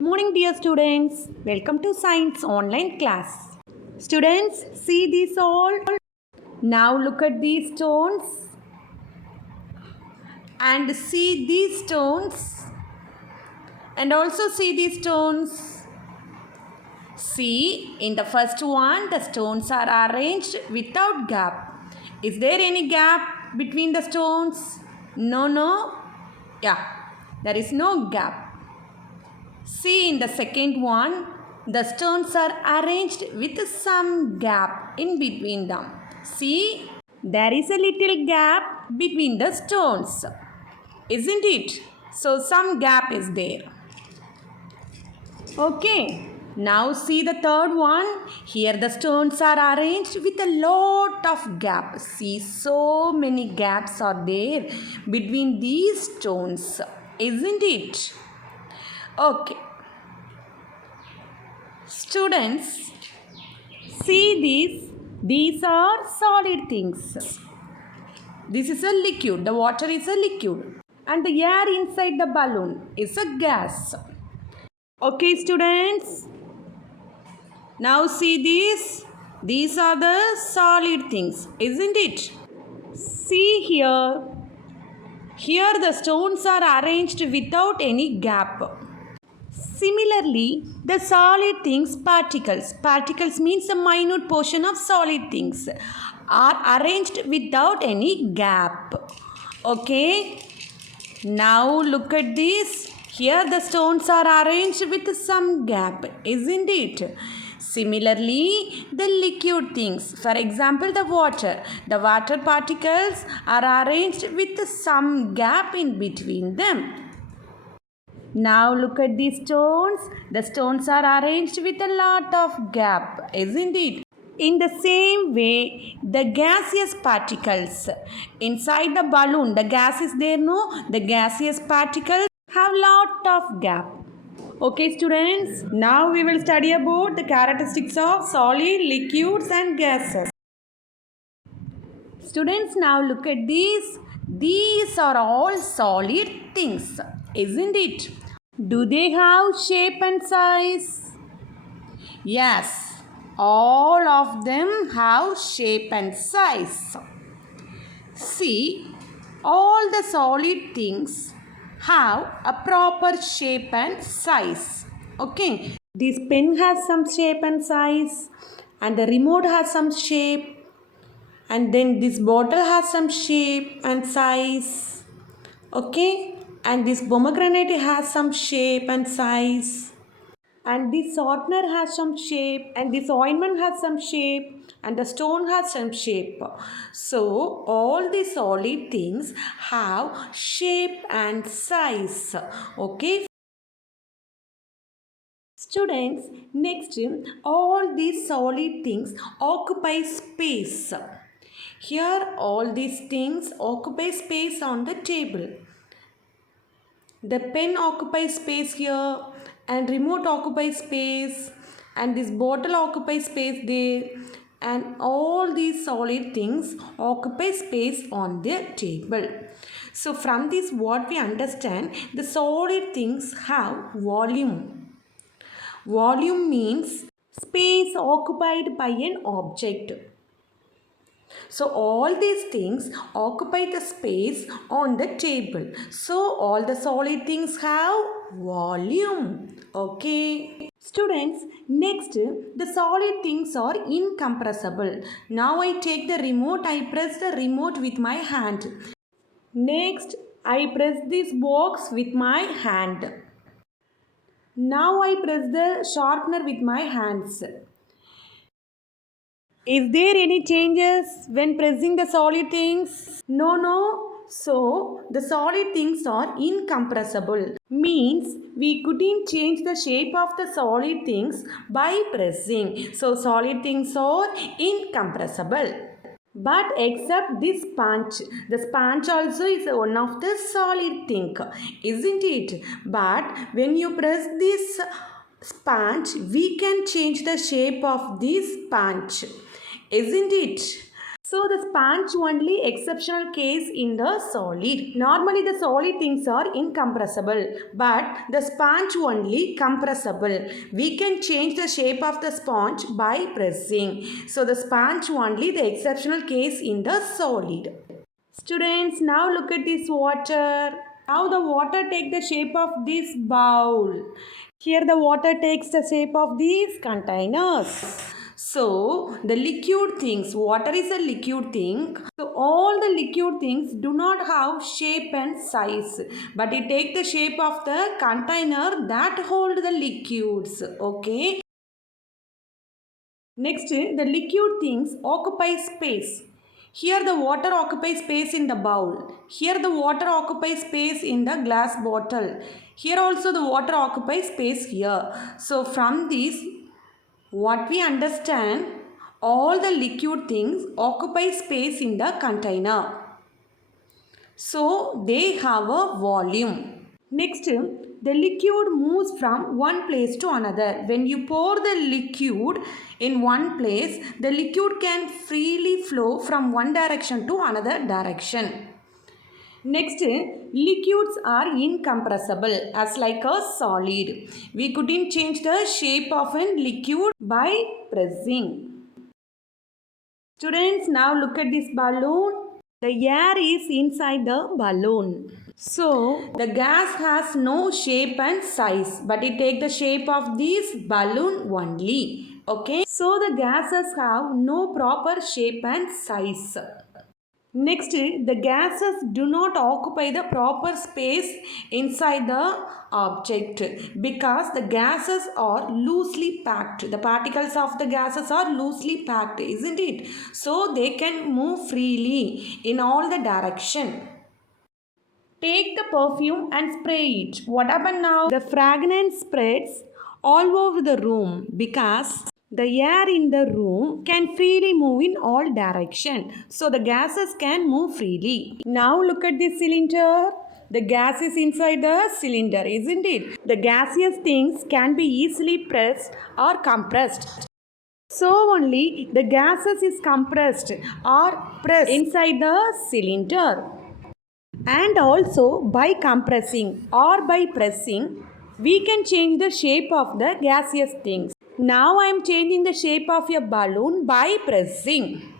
Good morning, dear students. Welcome to Science Online class. Students, see these all. Now look at these stones and see these stones and also see these stones. See, in the first one, the stones are arranged without gap. Is there any gap between the stones? No. Yeah, there is no gap. See, in the second one, the stones are arranged with some gap in between them. See, there is a little gap between the stones, isn't it? So, some gap is there. Okay, now see the third one. Here the stones are arranged with a lot of gap. See, so many gaps are there between these stones, isn't it? Okay. Students, see these. These are solid things. This is a liquid. The water is a liquid. And the air inside the balloon is a gas. Okay, students. Now see these. These are the solid things, isn't it? See here. Here the stones are arranged without any gap. Similarly, the solid things, particles means a minute portion of solid things, are arranged without any gap. Okay, now look at this. Here the stones are arranged with some gap, isn't it? Similarly, the liquid things, for example, the water particles are arranged with some gap in between them. Now look at these stones. The stones are arranged with a lot of gap, isn't it? In the same way, the gaseous particles inside the balloon, the gas is there, no? The gaseous particles have lot of gap. Okay, students. Now we will study about the characteristics of solid, liquids and gases. Students, now look at these. These are all solid things, isn't it? Do they have shape and size? Yes, all of them have shape and size. See, all the solid things have a proper shape and size. Okay, this pen has some shape and size, and the remote has some shape, and then this bottle has some shape and size. Okay, and this pomegranate has some shape and size, and this softener has some shape, and this ointment has some shape, and the stone has some shape. So all the solid things have shape and size. Okay, students, next, all these solid things occupy space. Here all these things occupy space on the table. The pen occupies space here, and remote occupies space, and this bottle occupies space there, and all these solid things occupy space on the table. So from this what we understand, the solid things have volume. Volume means space occupied by an object. So all these things occupy the space on the table. So all the solid things have volume. Okay. Students, next, the solid things are incompressible. Now I take the remote, I press the remote with my hand. Next, I press this box with my hand. Now I press the sharpener with my hands. Is there any changes when pressing the solid things? No. So, the solid things are incompressible. Means we couldn't change the shape of the solid things by pressing. So, solid things are incompressible. But except this sponge, the sponge also is one of the solid thing, isn't it? But when you press this sponge, we can change the shape of this sponge, isn't it? So the sponge only exceptional case in the solid. Normally the solid things are incompressible, but the sponge only compressible. We can change the shape of the sponge by pressing. So the sponge only the exceptional case in the solid. Students, now look at this water. Now the water take the shape of this bowl. Here the water takes the shape of these containers. So the liquid things, water is a liquid thing. So all the liquid things do not have shape and size, but it take the shape of the container that hold the liquids. Okay. Next, the liquid things occupy space. Here the water occupies space in the bowl. Here the water occupies space in the glass bottle. Here also the water occupies space here. So from this, what we understand, all the liquid things occupy space in the container. So they have a volume. Next, the liquid moves from one place to another. When you pour the liquid in one place, the liquid can freely flow from one direction to another direction. Next, liquids are incompressible as like a solid. We couldn't change the shape of a liquid by pressing. Students, now look at this balloon. The air is inside the balloon. So, the gas has no shape and size, but it takes the shape of this balloon only. Okay. So, the gases have no proper shape and size. Next, the gases do not occupy the proper space inside the object because the gases are loosely packed. The particles of the gases are loosely packed, isn't it? So they can move freely in all the direction. Take the perfume and spray it. What happened now? The fragrance spreads all over the room because the air in the room can freely move in all directions. So the gases can move freely. Now look at this cylinder. The gas is inside the cylinder, isn't it? The gaseous things can be easily pressed or compressed. So only the gases is compressed or pressed inside the cylinder. And also by compressing or by pressing, we can change the shape of the gaseous things. Now I am changing the shape of a balloon by pressing.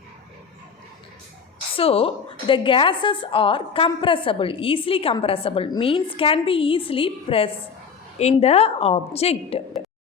So the gases are compressible, easily compressible, means can be easily pressed in the object.